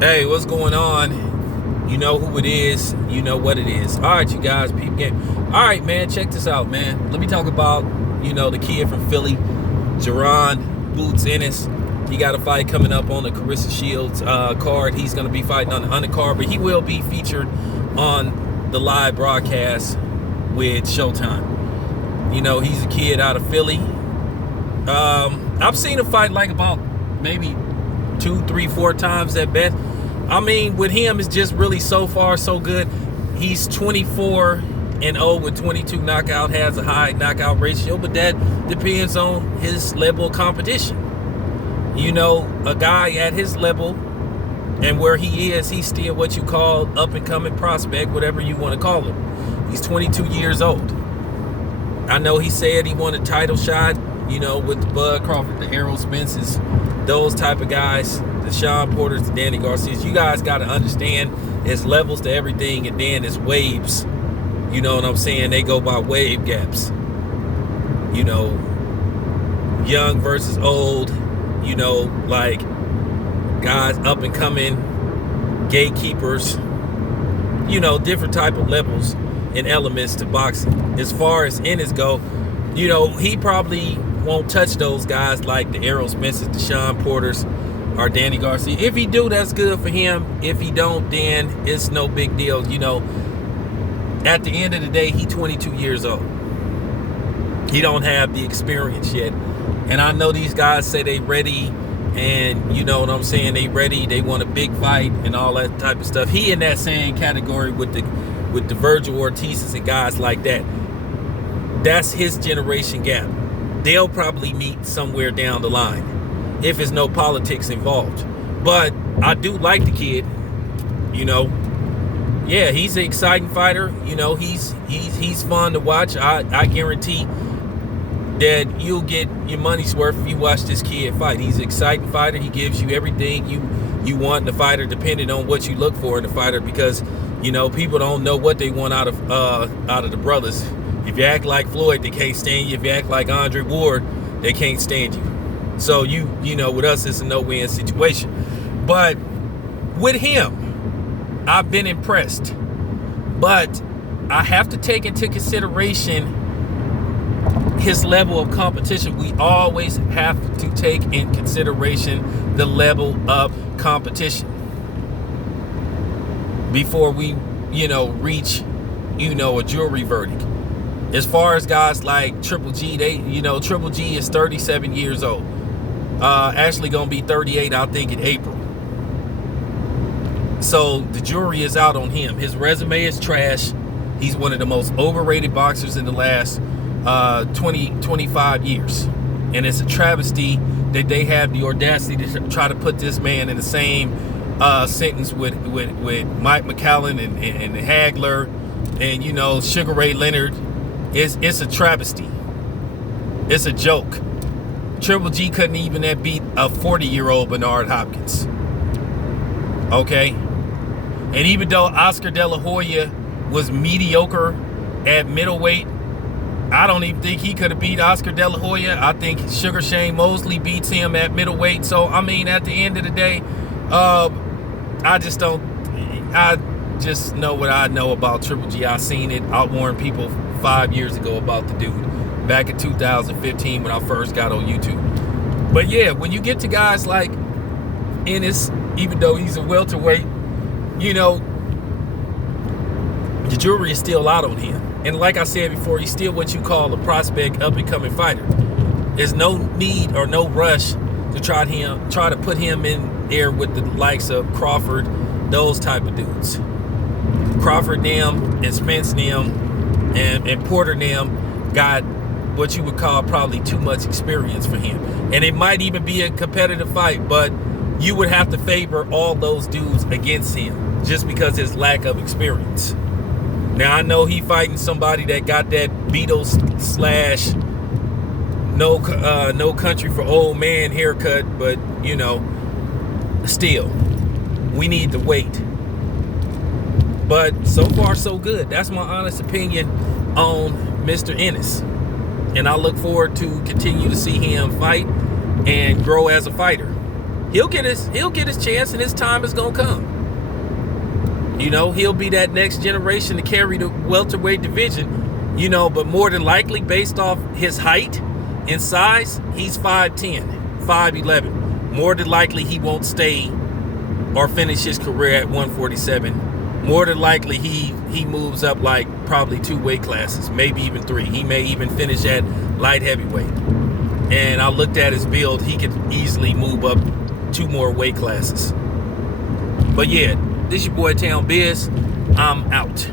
Hey, what's going on? You know who it is. You know what it is. All right, you guys, peep game. All right, man, check this out, man. Let me talk about, the kid from Philly, Jaron Boots Ennis. He got a fight coming up on the Carissa Shields card. He's going to be fighting on the undercard, but he will be featured on the live broadcast with Showtime. He's a kid out of Philly. I've seen him fight like about maybe 2, 3, 4 times at best. I mean, with him, it's just really so far so good. He's 24-0 with 22 knockout, has a high knockout ratio, but that depends on his level of competition. A guy at his level and where he is, he's still what you call up-and-coming prospect, whatever you want to call him. He's 22 years old. I know he said he won a title shot, with the Bud Crawford, the Errol Spences, those type of guys, the Sean Porters, the Danny Garcias. You guys got to understand it's levels to everything, and then it's waves. You know what I'm saying? They go by wave gaps. Young versus old, like guys up and coming, gatekeepers, different type of levels and elements to boxing. As far as Ennis go, he probably won't touch those guys like the Errol Spences, the Sean Porters, or Danny Garcia. If he do, that's good for him. If he don't, then it's no big deal. At the end of the day, he's 22 years old. He don't have the experience yet. And I know these guys say they ready, and you know what I'm saying, they ready, they want a big fight and all that type of stuff. He in that same category with the Virgil Ortizes and guys like that. That's his generation gap. They'll probably meet somewhere down the line if there's no politics involved. But I do like the kid. Yeah, he's an exciting fighter. He's fun to watch. I guarantee that you'll get your money's worth if you watch this kid fight. He's an exciting fighter. He gives you everything you want in a fighter, depending on what you look for in a fighter, because people don't know what they want out of the brothers. If you act like Floyd, they can't stand you. If you act like Andre Ward, they can't stand you. So with us, it's a no-win situation. But with him, I've been impressed. But I have to take into consideration his level of competition. We always have to take in consideration the level of competition before we, reach, a jury verdict. As far as guys like Triple G, Triple G is 37 years old. Actually gonna be 38, I think, in April. So the jury is out on him. His resume is trash. He's one of the most overrated boxers in the last 25 years. And it's a travesty that they have the audacity to try to put this man in the same sentence with Mike McCallum and Hagler and, Sugar Ray Leonard. It's a travesty. It's a joke. Triple G couldn't even have beat a 40-year-old Bernard Hopkins. Okay? And even though Oscar De La Hoya was mediocre at middleweight, I don't even think he could have beat Oscar De La Hoya. I think Sugar Shane Mosley beats him at middleweight. So, at the end of the day, I just know what I know about Triple G. I seen it. I warned people 5 years ago about the dude back in 2015 when I first got on YouTube. But yeah, when you get to guys like Ennis, even though he's a welterweight, the jury is still out on him. And like I said before, he's still what you call a prospect, up-and-coming fighter. There's no need or no rush to try to put him in there with the likes of Crawford, those type of dudes. Crawford them and Spence them and Porter them got what you would call probably too much experience for him. And it might even be a competitive fight, but you would have to favor all those dudes against him just because his lack of experience. Now, I know he fighting somebody that got that Beatles / no country for old man haircut, but, still, we need to wait. But so far, so good. That's my honest opinion on Mr. Ennis. And I look forward to continue to see him fight and grow as a fighter. he'll get his chance, and his time is gonna come. You know, he'll be that next generation to carry the welterweight division, you know, but more than likely, based off his height and size, he's 5'10", 5'11". More than likely, he won't stay or finish his career at 147. More than likely, he moves up like probably 2 weight classes, maybe even 3. He may even finish at light heavyweight. And I looked at his build, he could easily move up 2 more weight classes. But yeah, this your boy Town Biz. I'm out.